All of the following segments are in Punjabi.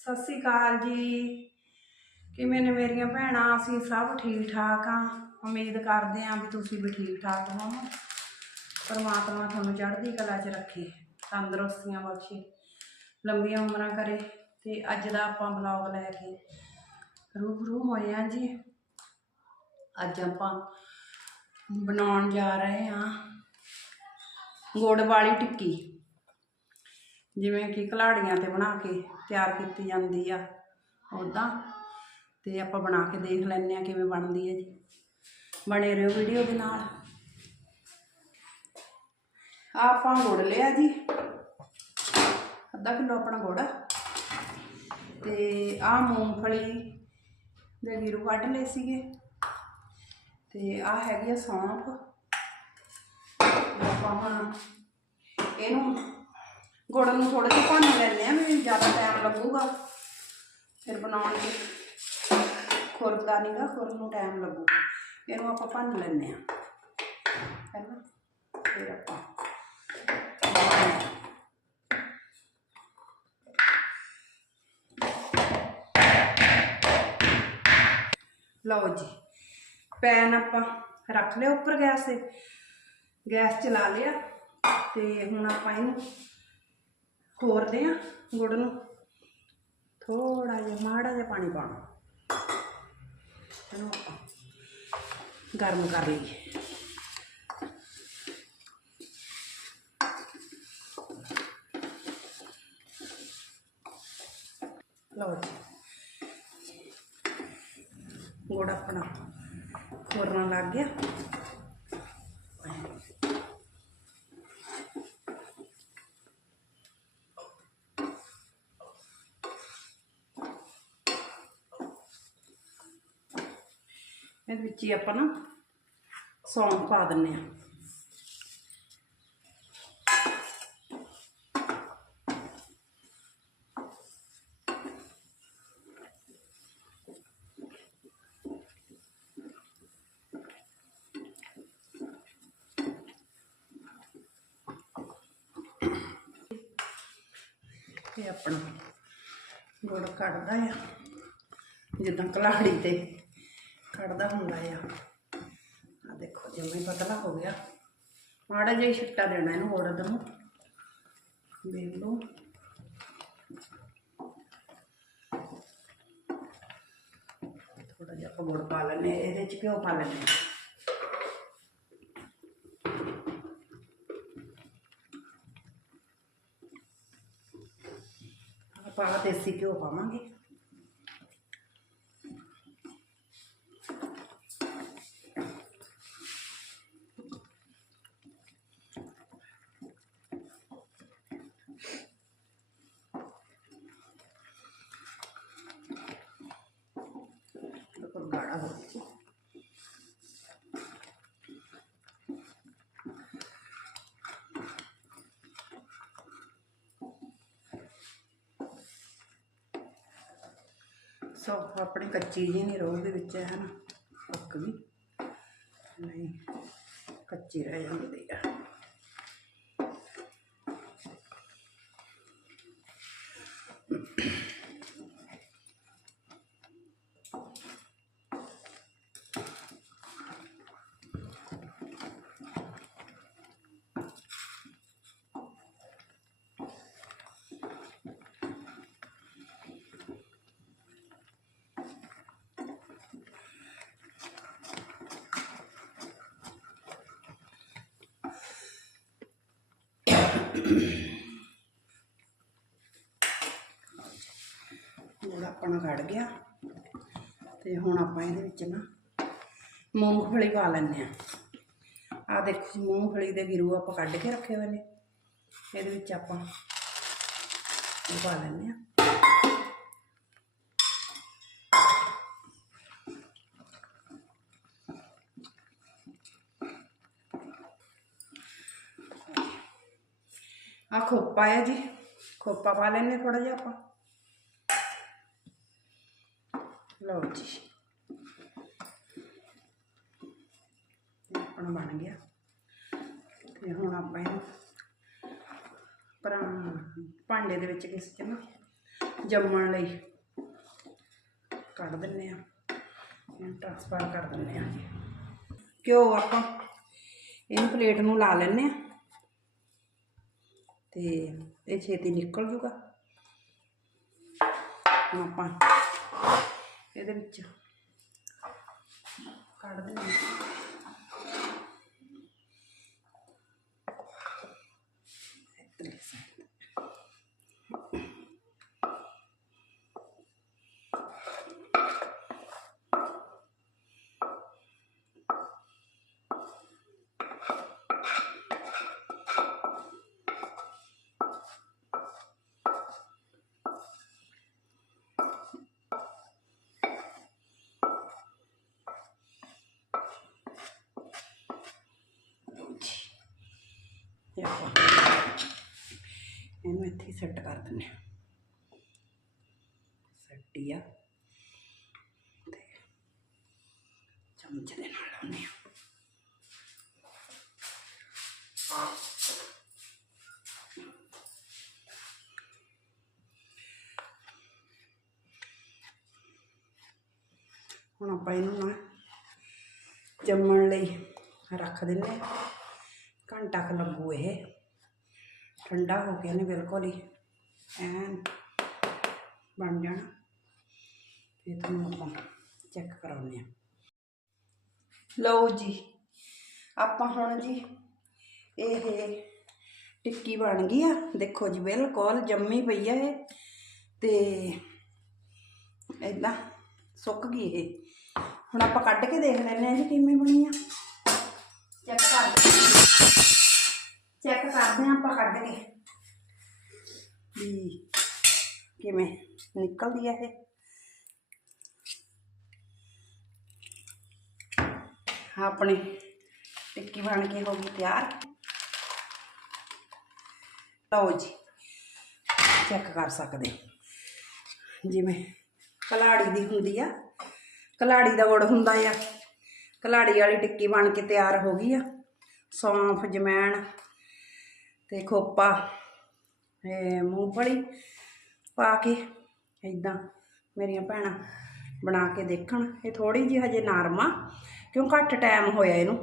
ਸਤਿ ਸ੍ਰੀ ਅਕਾਲ ਜੀ। ਕਿਵੇਂ ਨੇ ਮੇਰੀਆਂ ਭੈਣਾਂ? ਅਸੀਂ ਸਭ ਠੀਕ ਠਾਕ ਆ। ਉਮੀਦ ਕਰਦੇ ਆਂ ਵੀ ਤੁਸੀਂ ਵੀ ਠੀਕ ਠਾਕ ਹੋਵੋ। ਪਰਮਾਤਮਾ ਤੁਹਾਨੂੰ ਚੜ੍ਹਦੀ ਕਲਾ 'ਚ ਰੱਖੇ, ਤੰਦਰੁਸਤੀਆਂ ਬਖਸ਼ੇ, ਲੰਬੀਆਂ ਉਮਰਾਂ ਕਰੇ ਤੇ ਅੱਜ ਦਾ ਆਪਾਂ ਬਲੌਗ ਲੈ ਕੇ ਰੂਬਰੂ ਹੋਏ ਆ ਜੀ। ਅੱਜ ਆਪਾਂ ਬਣਾਉਣ ਜਾ ਰਹੇ ਹਾਂ ਗੁੜ ਵਾਲੀ ਟਿੱਕੀ। ਜਿਵੇਂ ਕਿ ਕਲਾੜੀਆਂ ਤੇ ਬਣਾ ਕੇ ਤਿਆਰ ਕੀਤੀ ਜਾਂਦੀ ਆ ਉੱਦਾਂ ਤੇ ਆਪਾਂ ਬਣਾ ਕੇ ਦੇਖ ਲੈਂਦੇ ਆ ਕਿਵੇਂ ਬਣਦੀ ਹੈ ਜੀ। ਬਣੇ ਰਹੋ ਵੀਡੀਓ ਦੇ ਨਾਲ। ਆਹ ਆਪਾਂ ਗੁੜ ਲਿਆ ਜੀ। ਅੱਧਾ ਕਿਲੋ ਆਪਣਾ ਗੁੜ। ਆ ਤੇ ਆਹ ਮੂੰਗਫਲੀ ਦੇ ਗੀਰੂ ਕੱਢ ਲਏ ਸੀਗੇ। ਤੇ ਆਹ ਹੈਗੀ ਆ ਸੌਂਫ। ਆਪਾਂ ਹੁਣ ਇਹਨੂੰ ਗੁੜ ਨੂੰ ਥੋੜਾ ਜਿਹਾ ਭੰਨ ਲੈਂਦੇ ਆ ਵੀ ਜ਼ਿਆਦਾ ਟਾਈਮ ਲੱਗੂਗਾ। ਫਿਰ ਬਣਾਉਣ 'ਚ ਖੁਰਦਾ ਨਹੀਂਗਾ ਖੁਰਨ ਨੂੰ ਟਾਈਮ ਲੱਗੂਗਾ। ਇਹਨੂੰ ਆਪਾਂ ਭੰਨ ਲੈਂਦੇ ਆ ਪਹਿਲਾਂ ਫਿਰ ਆਪਾਂ ਲਓ ਜੀ, ਪੈਨ ਆਪਾਂ ਰੱਖ ਲਿਆ ਉੱਪਰ ਗੈਸ ਤੇ। ਗੈਸ ਚਲਾ ਲਿਆ ਤੇ ਹੁਣ ਆਪਾਂ ਇਹਨੂੰ ਖੋਰਦੇ ਆ ਗੁੜ ਨੂੰ। ਥੋੜਾ ਜਿਹਾ, ਮਾੜਾ ਜਿਹਾ ਪਾਣੀ ਪਾਉਣਾ। ਇਹਨੂੰ ਗਰਮ ਕਰ ਲਈਏ। ਲਓ ਜੀ। ਗੁੜ ਆਪਣਾ ਖੋਰਨ ਲੱਗ ਗਿਆ। ਇਹਦੇ ਵਿੱਚ ਹੀ ਆਪਾਂ ਨਾ ਸੌਂਫ ਪਾ ਦਿੰਨੇ ਆ ਇਹ ਆਪਣਾ ਗੁੜ ਕੱਢਦਾ ਆ, ਜਿੱਦਾਂ ਕਲਾੜੀ ਤੇ। ਕੱਢਦਾ ਹੁੰਦਾ ਆ। ਆ ਦੇਖੋ, ਜਿਵੇਂ ਹੀ ਪਤਲਾ ਹੋ ਗਿਆ। ਮਾੜਾ ਜਿਹਾ ਛਿੱਟਾ ਦੇਣਾ ਇਹਨੂੰ ਉੜਦ ਨੂੰ। ਦੇਖ ਲਓ। ਥੋੜਾ ਜਿਹਾ ਆਪਾਂ ਗੁੜ ਪਾ ਲੈਣੇ ਇਹਦੇ ਚ ਘਿਓ ਪਾ ਲੈਣੇ ਆਪਾਂ ਦੇਸੀ ਘਿਓ ਪਾਵਾਂਗੇ। ਬਿਲਕੁਲ ਗਾੜਾ ਸੋ ਆਪਣੀ ਕੱਚੀ ਜੀ ਨਹੀਂ ਰਹੂਗੀ ਵਿੱਚ ਹੈ ਨਾ, ਪੱਕ ਵੀ ਨਹੀਂ, ਕੱਚੀ ਰਹਿ ਜਾਂਦੀ ਆ। ਗੁੜ ਆਪਣਾ ਕੱਢ ਗਿਆ ਤੇ ਹੁਣ ਆਪਾਂ ਇਹਦੇ ਵਿੱਚ ਨਾ ਮੂੰਗਫਲੀ ਪਾ ਲੈਂਦੇ ਆ ਆ ਦੇਖੋ ਜੀ, ਮੂੰਗਫਲੀ ਦੇ ਗਿਰੂ ਆਪਾਂ ਕੱਢ ਕੇ ਰੱਖੇ ਹੋਏ ਨੇ। ਇਹਦੇ ਵਿੱਚ ਆਪਾਂ ਇਹ ਪਾ ਲੈਂਦੇ ਆ ਆ ਖੋਪਾ ਹੈ ਜੀ। ਖੋਪਾ ਪਾ ਲੈਂਦੇ ਥੋੜਾ ਜਿਹਾ ਆਪਾਂ। ਲਓ ਜੀ। ਆਪਣਾ ਬਣ ਗਿਆ। ਤੇ ਹੁਣ ਆਪਾਂ ਇਹਨੂੰ ਪਰ ਭਾਂਡੇ ਦੇ ਵਿੱਚ ਕਿਸੇ ਚ ਨਾ ਜੰਮਣ ਲਈ ਕੱਢ ਦਿੰਨੇ ਆ ਇਹਨੂੰ ਟ੍ਰਾਂਸਫਰ ਕਰ ਦਿੰਨੇ ਆ ਜੀ। ਘਿਓ ਆਪਾਂ। ਇਹਨੂੰ ਪਲੇਟ ਨੂੰ ਲਾ ਲੈਨੇ ਆ ਤੇ ਇਹ ਛੇਤੀ ਨਿਕਲ ਜੂਗਾ। ਹੁਣ ਆਪਾਂ ਇਹਦੇ ਵਿੱਚ ਕੱਢ ਦਿੰਨੇ ਇਹ ਆਪਾਂ ਇਹਨੂੰ ਇੱਥੇ ਸੈੱਟ ਕਰ ਦਿੰਦੇ ਹਾਂ। ਸੈੱਟ ਆ। ਤੇ ਚਮਚ ਦੇ ਨਾਲ ਲਾਉਂਦੇ ਹਾਂ। ਹੁਣ ਆਪਾਂ ਇਹਨੂੰ ਨਾ ਜੰਮਣ ਲਈ ਰੱਖ ਦਿੰਦੇ ਹਾਂ। ਘੰਟਾ ਕੁ ਲੱਗੂ ਇਹ। ਠੰਡਾ ਹੋ ਗਿਆ ਨੇ ਬਿਲਕੁਲ ਹੀ। ਐਨ ਬਣ ਜਾਣਾ। ਤੇ ਤੁਹਾਨੂੰ ਆਪਾਂ ਚੈੱਕ ਕਰਾਉਂਦੇ ਆ ਲਓ ਜੀ, ਆਪਾਂ ਹੁਣ ਜੀ ਇਹ ਟਿੱਕੀ ਬਣ ਗਈ ਆ। ਦੇਖੋ ਜੀ, ਬਿਲਕੁਲ ਜੰਮੀ ਪਈ ਆ ਇਹ। ਤੇ ਇਦਾਂ ਸੁੱਕ ਗਈ ਇਹ। ਹੁਣ ਆਪਾਂ ਕੱਢ ਕੇ ਦੇਖ ਲੈਂਦੇ ਆ ਜੀ ਕਿਵੇਂ ਬਣੀ ਆ। ਚੈੱਕ ਕਰ। ਚੈੱਕ ਕਰਦੇ ਹਾਂ ਆਪਾਂ ਕੱਢ ਕੇ। ਵੀ ਕਿਵੇਂ ਨਿਕਲਦੀ ਹੈ ਇਹ? ਆਪਣੀ ਟਿੱਕੀ ਬਣ ਕੇ ਹੋ ਗਈ ਤਿਆਰ। ਲਓ ਜੀ ਚੈੱਕ ਕਰ ਸਕਦੇ ਜਿਵੇਂ ਕਲਾੜੀ ਦੀ ਹੁੰਦੀ ਆ। ਕਲਾੜੀ ਦਾ ਗੁੜ ਹੁੰਦਾ ਆ। ਕਲਾੜੀ ਵਾਲੀ ਟਿੱਕੀ ਬਣ ਕੇ ਤਿਆਰ ਹੋ ਗਈ ਆ। ਸੌਂਫ, ਜਮੈਣ ਤੇ ਖੋਪਾ ਇਹ ਮੂੰਗਫਲੀ ਪਾ ਕੇ ਇਦਾਂ ਮੇਰੀਆਂ ਭੈਣਾਂ ਬਣਾ ਕੇ ਦੇਖਣ। ਇਹ ਥੋੜੀ ਜਿਹੀ ਹਜੇ ਨਰਮ ਆ, ਕਿਉਂ ਘੱਟ ਟਾਈਮ ਹੋਇਆ ਇਹਨੂੰ।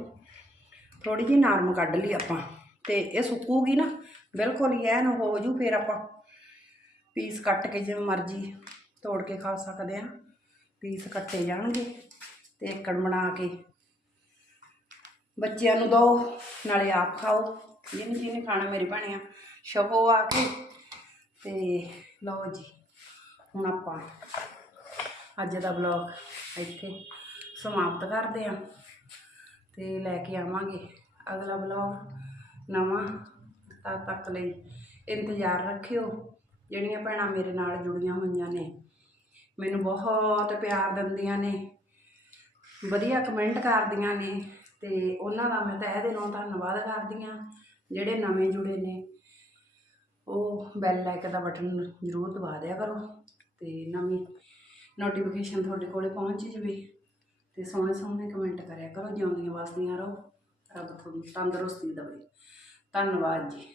ਥੋੜੀ ਜਿਹੀ ਨਰਮ ਕੱਢ ਲਈ ਆਪਾਂ ਤੇ ਇਹ ਸੁੱਕੂਗੀ ਨਾ, ਬਿਲਕੁਲ ਹੀ ਐਨ ਹੋ ਜੂ ਫਿਰ ਆਪਾਂ ਪੀਸ ਕੱਟ ਕੇ ਜਿਵੇਂ ਮਰਜ਼ੀ ਤੋੜ ਕੇ ਖਾ ਸਕਦੇ ਆ ਪੀਸ ਕੱਟੇ ਜਾਣਗੇ ਤੇ ਏਕੜ ਬਣਾ ਕੇ ਬੱਚਿਆਂ ਨੂੰ ਦਿਓ ਨਾਲੇ ਆਪ ਖਾਓ। ਜਿਹਨੇ ਜਿਹਨੇ ਖਾਣਾ ਮੇਰੀ ਭੈਣਿਆ ਛਕੋ ਆ ਕੇ ਤੇ ਲਓ ਜੀ, ਹੁਣ ਆਪਾਂ ਅੱਜ ਦਾ ਵਲੌਗ ਇੱਥੇ ਸਮਾਪਤ ਕਰਦੇ ਹਾਂ ਤੇ ਲੈ ਕੇ ਆਵਾਂਗੇ ਅਗਲਾ ਵਲੌਗ ਨਵਾਂ ਤਦ ਤੱਕ ਲਈ ਇੰਤਜ਼ਾਰ ਰੱਖਿਓ। ਜਿਹੜੀਆਂ ਭੈਣਾਂ ਮੇਰੇ ਨਾਲ ਜੁੜੀਆਂ ਹੋਈਆਂ ਨੇ, ਮੈਨੂੰ ਬਹੁਤ ਪਿਆਰ ਦਿੰਦੀਆਂ ਨੇ। ਵਧੀਆ ਕਮੈਂਟ ਕਰਦੀਆਂ ਨੇ। ਅਤੇ ਉਹਨਾਂ ਦਾ ਮੈਂ ਤਹਿ ਦਿਲੋਂ ਧੰਨਵਾਦ ਕਰਦੀ ਹਾਂ, ਜਿਹੜੇ ਨਵੇਂ ਜੁੜੇ ਨੇ। ਉਹ ਬੈਲ ਲਾਈਕ ਦਾ ਬਟਨ ਜ਼ਰੂਰ ਦਬਾ ਦਿਆ ਕਰੋ ਅਤੇ ਨਵੀਂ ਨੋਟੀਫਿਕੇਸ਼ਨ ਤੁਹਾਡੇ ਕੋਲੇ ਪਹੁੰਚ ਜਾਵੇ ਅਤੇ ਸੋਹਣੇ ਸੋਹਣੇ ਕਮੈਂਟ ਕਰਿਆ ਕਰੋ, ਜਿਉਂਦੀਆਂ ਵਸਦੀਆਂ ਰਹੋ। ਰੱਬ ਤੁਹਾਨੂੰ ਤੰਦਰੁਸਤੀ ਦੇਵੇ। ਧੰਨਵਾਦ ਜੀ।